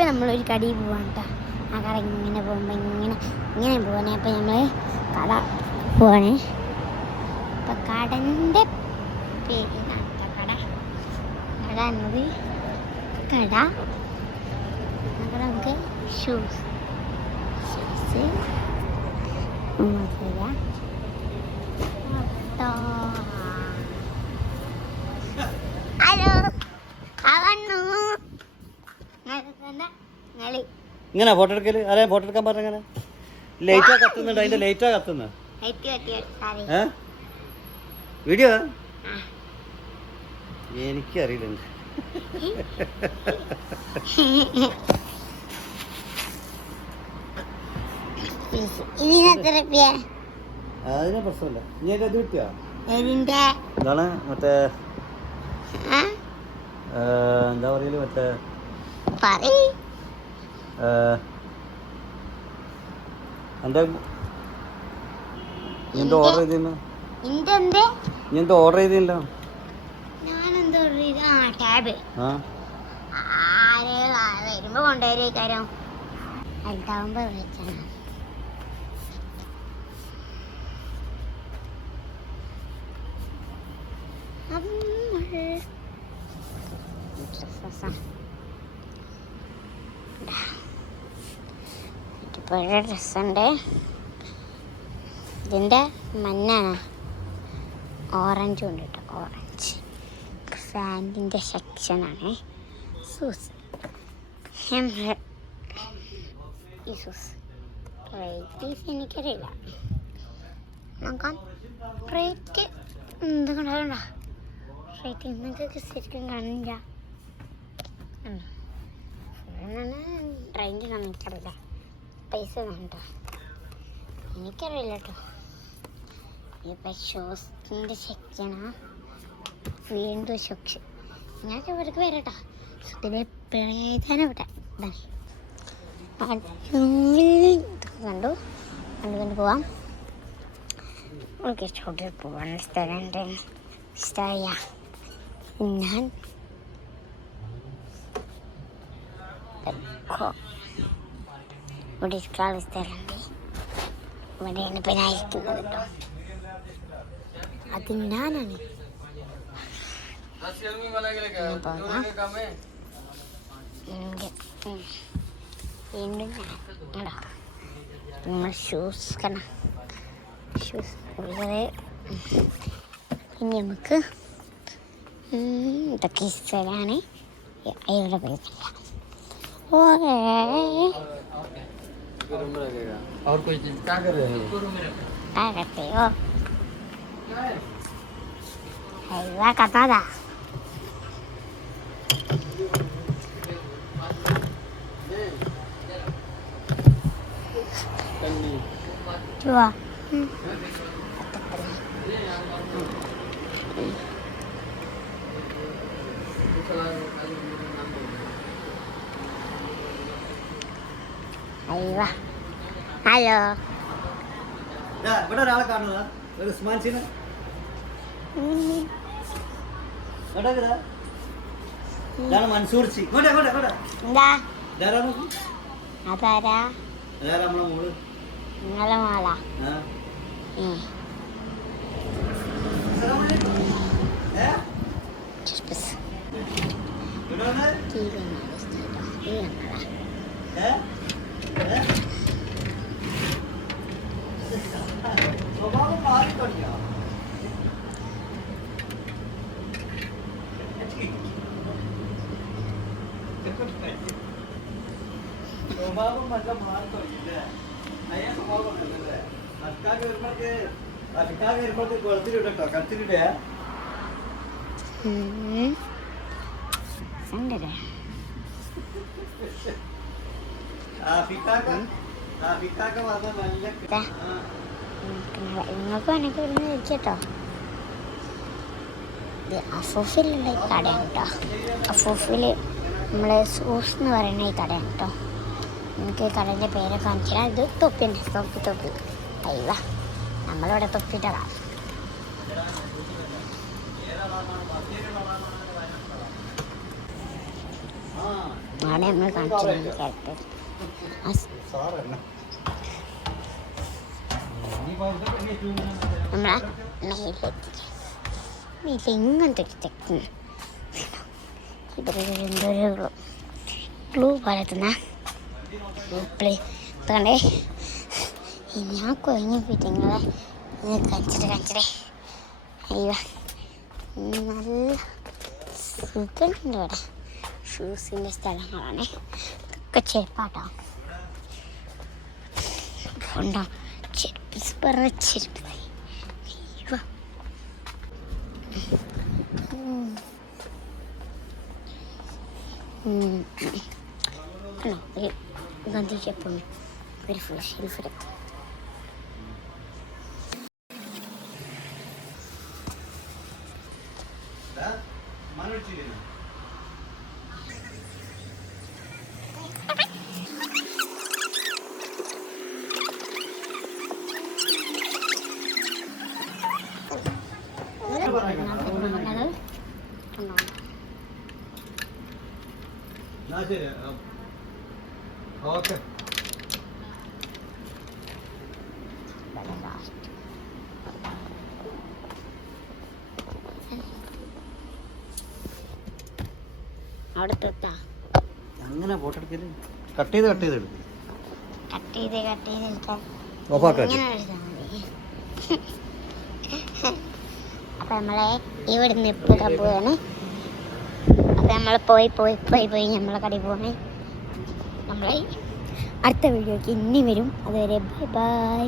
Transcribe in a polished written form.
ഇപ്പം നമ്മളൊരു കടയിൽ പോവാണ് കേട്ടോ. ആ കട ഇങ്ങനെ പോകുമ്പോൾ ഇങ്ങനെ പോവാണേ. അപ്പം നമ്മൾ കട പോവാണേ. അപ്പം കടൻ്റെ പേരിലാണ് കട എന്നത് കട. അവിടെ നമുക്ക് ഷൂസ് ഹലോ ഇങ്ങനെ ഫോട്ടോ എടുക്കല്? ആരെ ഫോട്ടോ എടുക്കാൻ പറഞ്ഞ? ഇങ്ങനെ ലൈറ്റാ കത്തുന്നുണ്ട്. അതിന്റെ ലൈറ്റാ കത്തുന്നത്. വീഡിയോ എനിക്കറിയില്ലുണ്ട്. അതിനെ പ്രശ്നമില്ല. ഇനി അതിന്റെ അത് കിട്ടിയോ? എന്താണ് മറ്റേ എന്താ പറയല്, മറ്റേ എന്താ ഇങ്ങനത്തെ ഓർഡർ ചെയ്തിരുന്നു? ഇങ്ങനത്തെ ഓർഡർ ചെയ്തില്ലോ? വരുമ്പോ കൊണ്ടുവരേക്കാരോ വലുതാവുമ്പോ വിളിച്ചാണ്. ഇപ്പോഴേ ഡ്രസ്സുണ്ട്. ഇതിൻ്റെ മഞ്ഞാണ്, ഓറഞ്ചും ഉണ്ട് കേട്ടോ. ഓറഞ്ച് ഫാൻറ്റിൻ്റെ സെക്ഷനാണ്. സൂസ് ഈ സൂസ് റേറ്റ് എനിക്കറിയില്ല. നോക്കാം റേറ്റ് എന്ത് കണ്ടാ റേറ്റ് നിങ്ങൾക്ക് ശരിക്കും കാണില്ല. റേഞ്ച് എനിക്കറിയില്ല. പൈസ വേണ്ട എനിക്കറിയില്ല കേട്ടോ. ഇപ്പം ഷൂസിൻ്റെ സെക്ഷനാണ്. വീണ്ടും സെക്ഷൻ ഇങ്ങനെയൊക്കെ ഇവർക്ക് വരട്ടോ. ഇതിലെ പ്രയോജനപ്പെട്ട കണ്ടു കണ്ടു പോവാം. ഓക്കെ, ചോട്ടിൽ പോവാൻ സ്ഥലമുണ്ട്. ഇഷ്ടമായ ഞാൻ ഇവിടെ ഇഷ്ടമുള്ള സ്ഥലമുണ്ട്. ഇവിടെയാണ് ഇപ്പം ഞാൻ ഇരിക്കുന്നത് കേട്ടോ. അത് ഞാനാണ്. നമ്മൾ ഷൂസ് കാണാം. ഷൂസ് ഉള്ളത് ഇനി നമുക്ക് ഇതൊക്കെ സ്ഥലമാണ്. ഇവിടെ പോയിട്ടില്ല. और कोई चीज क्या कर रहे हो? क्या करते हो? हलवा खाता था. Cua. Ayo. Halo. ഇവിടെ ഒരാളെ കാണുന്നതാ, ഒരു ഉസ്മാൻ സിന. ഇതാണ് മൻസൂർ സി. എന്താ അതാരാ? നമ്മളെ മോള്. നിങ്ങളെ മോളാ? സ്വഭാവം മാറിക്കൊണ്ടിരിക്കുക. സ്വഭാവം നല്ല മാറിക്കൊണ്ടിരിക്കില്ലേ? അയ്യാ സ്വഭാവം അല്ലേ? അൽക്കാക്ക് വരുമ്പോഴേക്ക് കുളത്തിലിട്ടോ, കടത്തിലിടേ. നിങ്ങൾക്ക് വേണമെങ്കിൽ ഇവിടുന്ന് കഴിക്കട്ടോ. ഇത് അഫൂഫിലുള്ള ഈ കടയാണ് കേട്ടോ. അഫൂഫിൽ നമ്മൾ സൂസ് എന്ന് പറയുന്ന ഈ കടയാണ് കേട്ടോ. എനിക്ക് ഈ കടൻ്റെ പേരെ കാണിച്ചാൽ ഇത് തൊപ്പിയുണ്ട്. തൊപ്പി അയ്യ നമ്മളിവിടെ തൊപ്പിട്ടതാണ്. അവിടെ നമ്മൾ കാണിച്ചിരുന്നത് ക്യാരക്ടർ നമ്മളെ മേലെത്തി ഇങ്ങനത്തെ ഒരു തെക്കുന്നു ഇതൊരു എന്തൊരു ഗ്ലൂ പോലെത്തുന്ന അതുകൊണ്ടേ ഞാൻ കൊഴിഞ്ഞു പോയിട്ട് നിങ്ങളെ കാണിച്ചിട്ടേ അയ്യോ നല്ല സുഖമുണ്ട് ഇവിടെ ഷൂസിൻ്റെ സ്ഥലങ്ങളാണ് ഇതൊക്കെ ചെരുപ്പാട്ടോ ഉണ്ടോ ചെരുപ്പ് പറഞ്ഞ ചെരുപ്പ് അയ്യോ ഒരു ഗന്ധി ചെപ്പുണ്ട് ഒരു ഫുൾ ഷെൽഫെടുത്ത് ഓക്കെ അവിടെ തൊട്ടാ അങ്ങനെ ഫോട്ടോ എടുക്കല് കട്ട് ചെയ്ത് എടുക്കും കട്ട് ചെയ്ത് എടുക്കാൻ ഓഫാക്കാൻ ഇങ്ങനെ എടുത്താൽ മതി അപ്പം നമ്മളെ ഇവിടുന്ന് ഇപ്പിടാൻ പോവാണ് അപ്പം നമ്മൾ പോയി നമ്മളെ കടയിൽ പോവാണ് നമ്മളെ അടുത്ത വീഡിയോക്ക് ഇനി വരും അതുവരെ ബൈ ബൈ